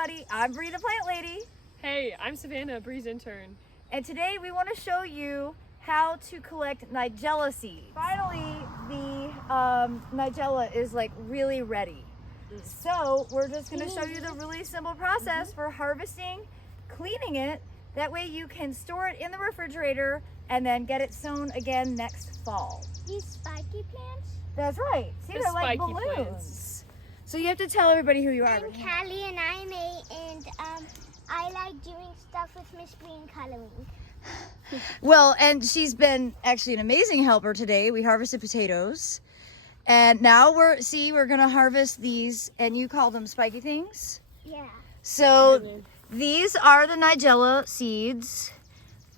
everybody, I'm Bree the Plant Lady. Hey, I'm Savannah, Bree's intern. And today we want to show you how to collect Nigella seeds. Finally, the Nigella is like really ready. So we're just going to show you the really simple process for harvesting, cleaning it. That way you can store it in the refrigerator and then get it sown again next fall. These spiky plants? That's right. See, they're like balloons. Plants. So you have to tell everybody who you are. I'm Callie and I'm and I like doing stuff with Miss Bree and coloring. Well, and she's been actually an amazing helper today. We harvested potatoes. And now we're gonna harvest these, and you call them spiky things? Yeah. So these are the Nigella seeds.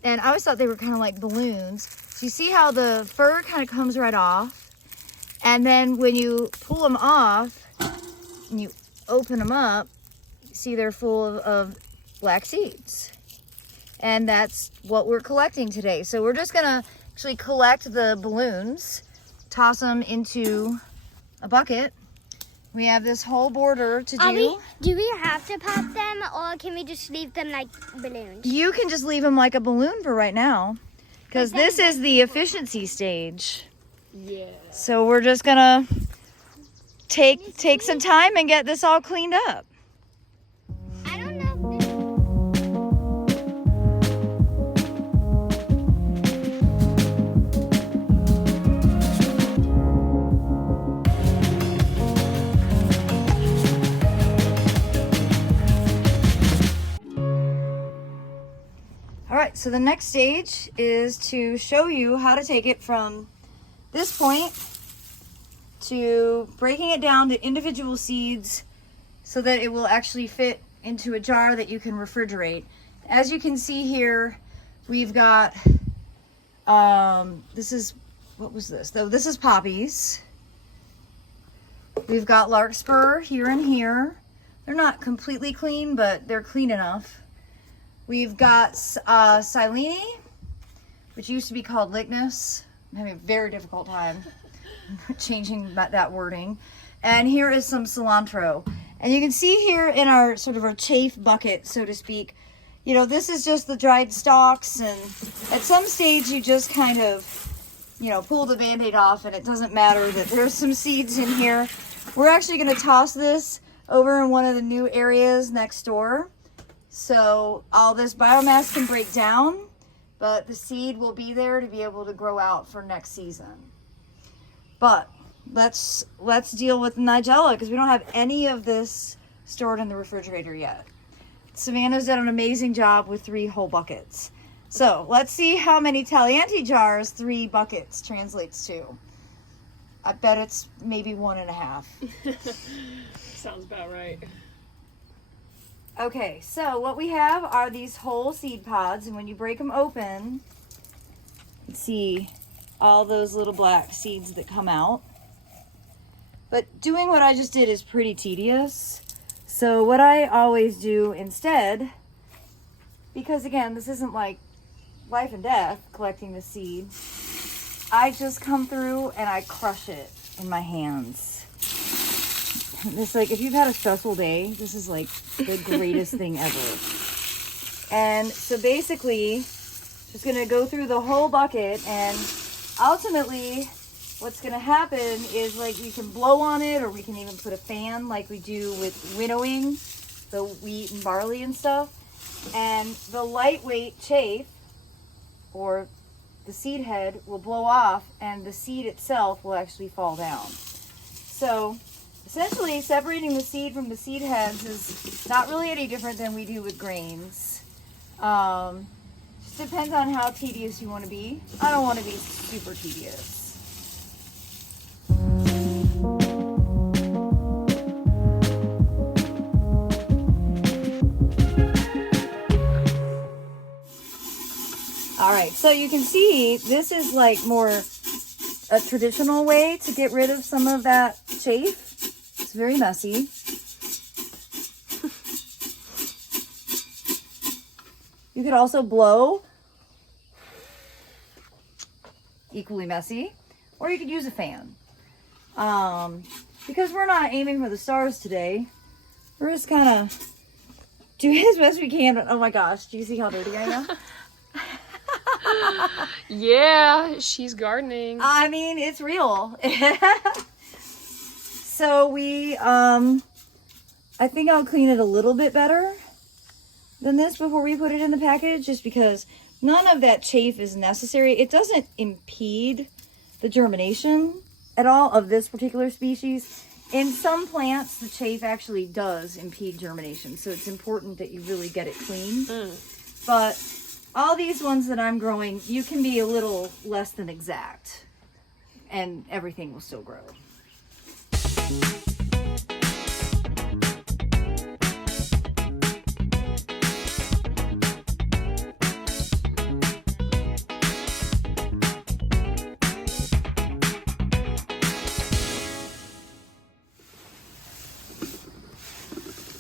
And I always thought they were kind of like balloons. So you see how the fur kind of comes right off. And then when you pull them off and you open them up, you see they're full of black seeds. And that's what we're collecting today. So we're just gonna actually collect the balloons, toss them into a bucket. We have this whole border to do. Do we have to pop them, or can we just leave them like balloons? You can just leave them like a balloon for right now, because this is the efficiency stage. Yeah. So we're just gonna take some time and get this all cleaned up. I don't know. All right, so the next stage is to show you how to take it from this point to breaking it down to individual seeds so that it will actually fit into a jar that you can refrigerate. As you can see here, we've got, this is poppies. We've got larkspur here and here. They're not completely clean, but they're clean enough. We've got Silene, which used to be called Lychnis. I'm having a very difficult time changing that wording. And here is some cilantro. And you can see here in our sort of our chaff bucket, so to speak, you know, this is just the dried stalks. And at some stage you just kind of, you know, pull the Band-Aid off, and it doesn't matter that there's some seeds in here. We're actually going to toss this over in one of the new areas next door. So all this biomass can break down, but the seed will be there to be able to grow out for next season. But let's deal with Nigella, because we don't have any of this stored in the refrigerator yet. Savannah's done an amazing job with 3 whole buckets. So let's see how many Taglienti jars 3 buckets translates to. I bet it's maybe 1.5. Sounds about right. Okay, so what we have are these whole seed pods, and when you break them open, you can see all those little black seeds that come out. But doing what I just did is pretty tedious. So what I always do instead, because again, this isn't like life and death collecting the seed, I just come through and I crush it in my hands. This, like, if you've had a stressful day, this is like the greatest thing ever. And so basically, just gonna go through the whole bucket, and ultimately what's gonna happen is, like, you can blow on it, or we can even put a fan like we do with winnowing the wheat and barley and stuff. And the lightweight chaff, or the seed head, will blow off, and the seed itself will actually fall down. So essentially, separating the seed from the seed heads is not really any different than we do with grains. Just depends on how tedious you want to be. I don't want to be super tedious. All right, so you can see this is like more a traditional way to get rid of some of that chaff. It's very messy. You could also blow. Equally messy. Or you could use a fan. Because we're not aiming for the stars today, we're just kind of doing as best we can. But oh my gosh, do you see how dirty I am? Yeah, she's gardening. I mean, it's real. So we, I think I'll clean it a little bit better than this before we put it in the package, just because none of that chafe is necessary. It doesn't impede the germination at all of this particular species. In some plants, the chafe actually does impede germination, so it's important that you really get it clean. But all these ones that I'm growing, you can be a little less than exact, and everything will still grow.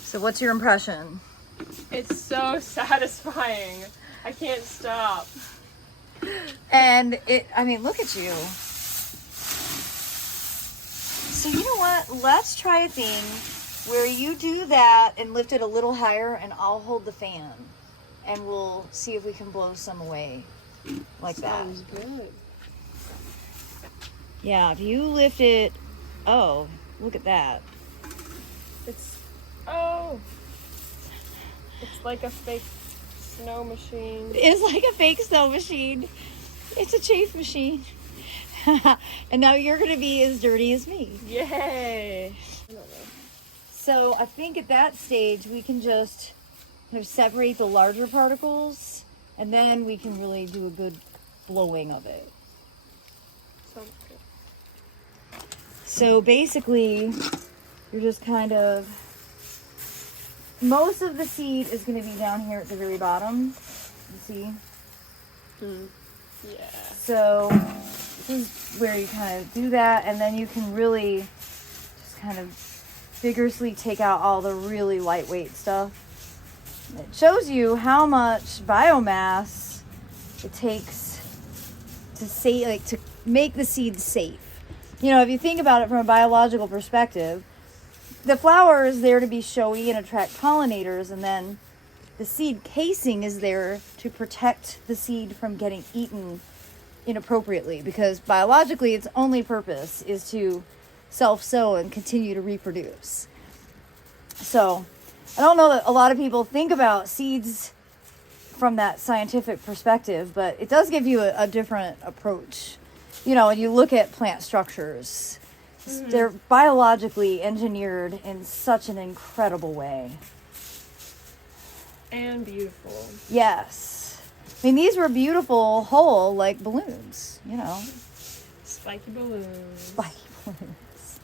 So what's your impression? It's so satisfying. I can't stop. And I mean, look at you. So you know what? Let's try a thing where you do that and lift it a little higher and I'll hold the fan. And we'll see if we can blow some away like that. Sounds good. Yeah, if you lift it, oh, look at that. It's like a fake snow machine. It's like a fake snow machine. It's a chafe machine. And now you're going to be as dirty as me. Yay! So I think at that stage we can just kind of separate the larger particles and then we can really do a good blowing of it. Sounds good. So basically you're just kind of, most of the seed is going to be down here at the very bottom. You see? Yeah. So this is where you kind of do that, and then you can really just kind of vigorously take out all the really lightweight stuff. And it shows you how much biomass it takes to make the seed safe. You know, if you think about it from a biological perspective, the flower is there to be showy and attract pollinators, and then the seed casing is there to protect the seed from getting eaten inappropriately, because biologically its only purpose is to self-sow and continue to reproduce. So I don't know that a lot of people think about seeds from that scientific perspective, but it does give you a different approach. You know, when you look at plant structures, they're biologically engineered in such an incredible way. And beautiful. Yes. I mean, these were beautiful whole, like balloons, you know. Spiky balloons. Spiky balloons.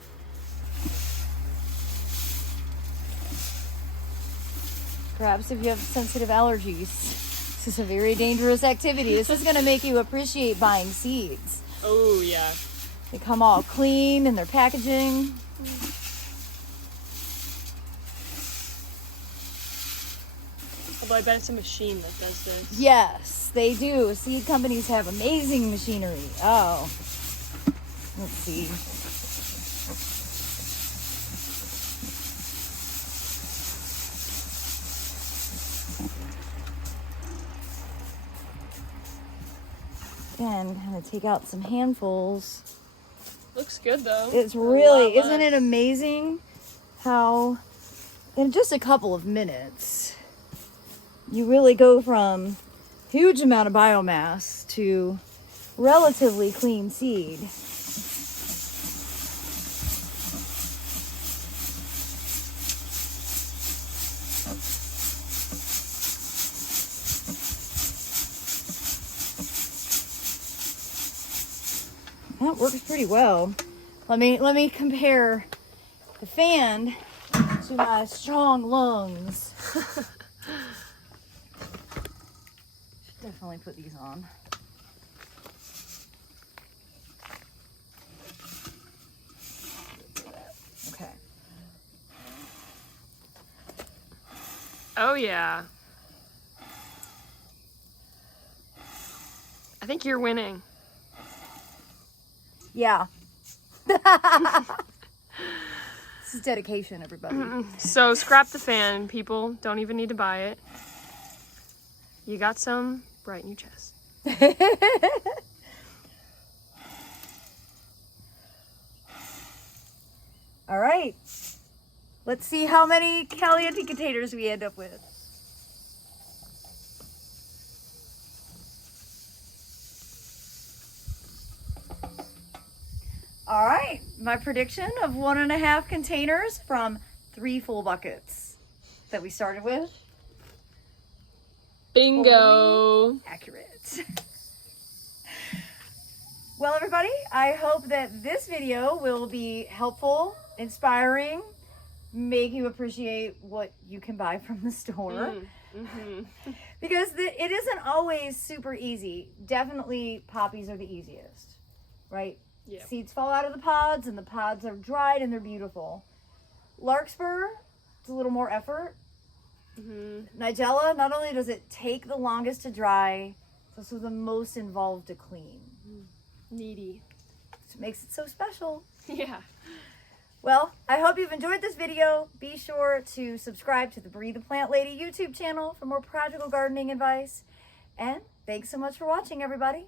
Perhaps if you have sensitive allergies, this is a very dangerous activity. This is going to make you appreciate buying seeds. Oh, yeah. They come all clean in their packaging. Although I bet it's a machine that does this. Yes, they do. Seed companies have amazing machinery. Oh. Let's see. Again, kind of take out some handfuls. Looks good though. It's A really, lot isn't it less. amazing how in just a couple of minutes you really go from huge amount of biomass to relatively clean seed. That works pretty well. Let me compare the fan to my strong lungs. Should definitely put these on. Okay. Oh yeah. I think you're winning. This is dedication, everybody. So scrap the fan, people. Don't even need to buy it. You got some right in your chest. All right. Let's see how many Caliente containers we end up with. All right, my prediction of 1.5 containers from 3 full buckets that we started with. Bingo. Totally accurate. Well, everybody, I hope that this video will be helpful, inspiring, make you appreciate what you can buy from the store. Because it isn't always super easy. Definitely poppies are the easiest, right? Yeah. Seeds fall out of the pods and the pods are dried and they're beautiful. Larkspur, it's a little more effort. Nigella, not only does it take the longest to dry, it's also the most involved to clean. Needy. Which makes it so special. Yeah. Well, I hope you've enjoyed this video. Be sure to subscribe to the Breathe the Plant Lady YouTube channel for more practical gardening advice. And thanks so much for watching, everybody.